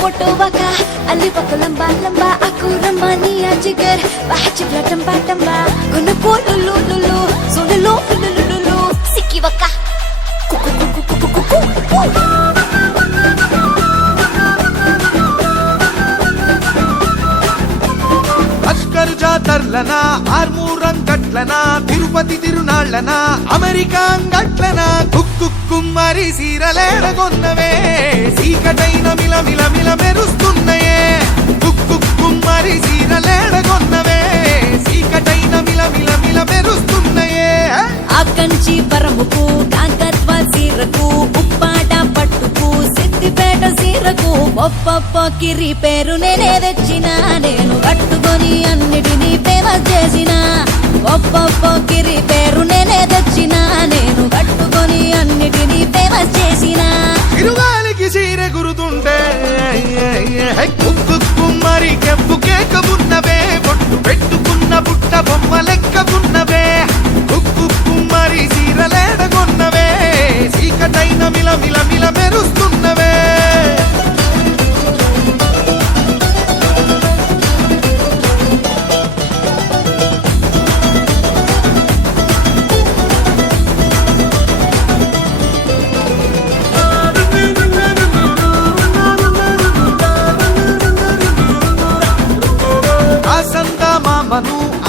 मोटो वका अली पक लंबा लंबा aku ramani ajigar bahach tamba tamba gunu ko lulu lulu so lulu lulu lulu sikki waka kuku kuku kuku kuku అస్కర్ జాతర్లనా ఆర్మూరం గట్లనా తిరుపతి తిరునాళ్ళనా అమెరికా గట్లనా కుక్కుమ్మరి సీరలేడగొన్నవే సీకటైన మిల మిల మిల మెరుస్తున్నాయే కుక్కుమ్మరి సీరలేడగొన్నవే సీకటైన మిల మిల మిల మెరుస్తున్నాయే ఆ కంచి పరముకు కాకత్వ సీరకు ఉప్పాట పట్టుకు సిద్దిపేట సీరకు ఒప్పొప్ప కిరి పేరు నేనే తెచ్చినా నేను కట్టుకొని అన్నిటినీ ఫేమస్ చేసిన ఒప్పొప్ప కిరి పేరు నేనే తెచ్చినా నేను కట్టుకొని అన్నిటినీ ఫేమస్ చేసిన తిరుగాలికి చీర గురుతుంటే కుక్కుమ్మరి కెప్పు కేక ఉన్నవే బొట్టు పెట్టుకున్న బుట్ట బొమ్మ లెక్క ఉన్నవే కుక్కుమ్మరి సీరలేడగొన్నవే సీకటైన మిల మిల మిల మెరుస్తున్నవే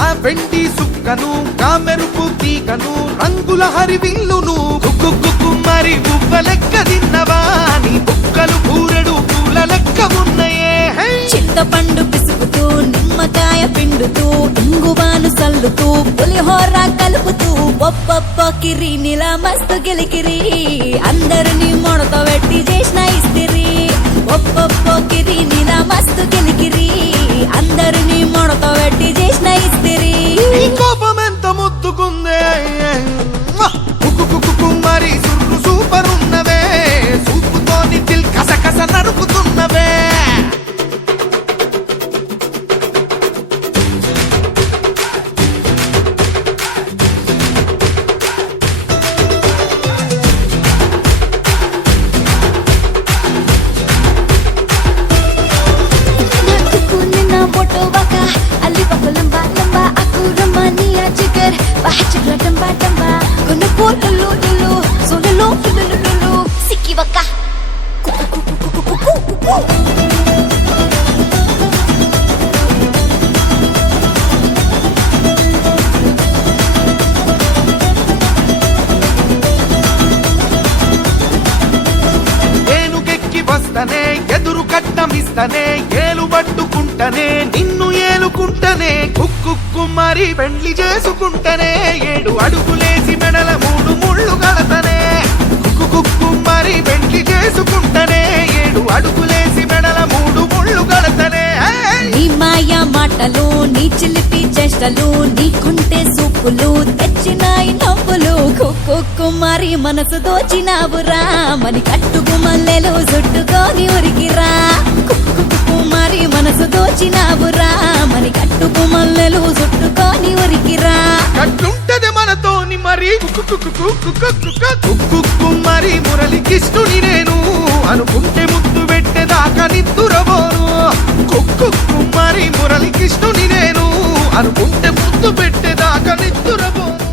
ఆ వెండి సుక్కను కామెరుపు తీగను రంగుల హరివిల్లును కుక్కుమ్మరి బువ్వ లెక్క తిన్నవా నీ బుక్కలు పూరెడు పూల లెక్క ఉన్నాయే చింతపండు పిసుకుతూ నిమ్మకాయ పిండుతూ ఇంగువాను సల్లుతూ పులిహోర కలుపుతూ ఒప్పొప్ప కిరి నిలా మస్తు గిలికిరి అందరినీ మొడత పెట్టి చేసిన ఇస్తిరి ఒప్పొప్ప కిరి నిలా మస్తు గిలికిరి అందరినీ మొడత పెట్టి చేసిన ఇస్తిరి కోపం ఎంత ముద్దుకుందే కుక్కుమ్మరి సుర్రు సూపర్ ఉన్నవే సూపుతోని Dil కసకస నరుకుతున్నవే bahach tamba tamba gunu ko lulu lulu so lulu lulu lulu sikki waka kuku kuku kuku kuku ఏనుగెక్కి వస్తనే ఎదురు కట్టమిస్తనే ఏలు పట్టుకుంటనే నిన్ను ఏలుకుంటనే కుక్కుమ్మరి పెండ్లి చేసుకుంటనే 7 అడుగులేసి మెడల 3 ముళ్ళు గడతనే కుక్కుమ్మరి పెండ్లి చేసుకుంటనే 7 అడుగులేసి మెడల 3 ముళ్ళు గడతనే నీ మాయా మాటలు నీ చిలిపి చేష్టలు నీకుంటే సూపులు తెచ్చినాయి నవ్వులు కుక్కుమ్మరి మనసు దోచినావురా మని కట్టుకు మల్లెలు చుట్టుకొని ఉరికిరా కుక్కుమ్మరి మనసు దోచినావురా మని కట్టుకు మల్లెలు చుట్టుకొని ఉరికిరా కట్టుంటది మనతోని మరి కుక్కుమ్మరి మురళికిష్టుని నేను అనుకుంటే ముద్దు పెట్టేదాకా నిద్దురబోను కుక్కుమ్మరి మురళికిష్టుని నేను అనుకుంటే ముద్దు పెట్టేదాకా నిద్దురబోను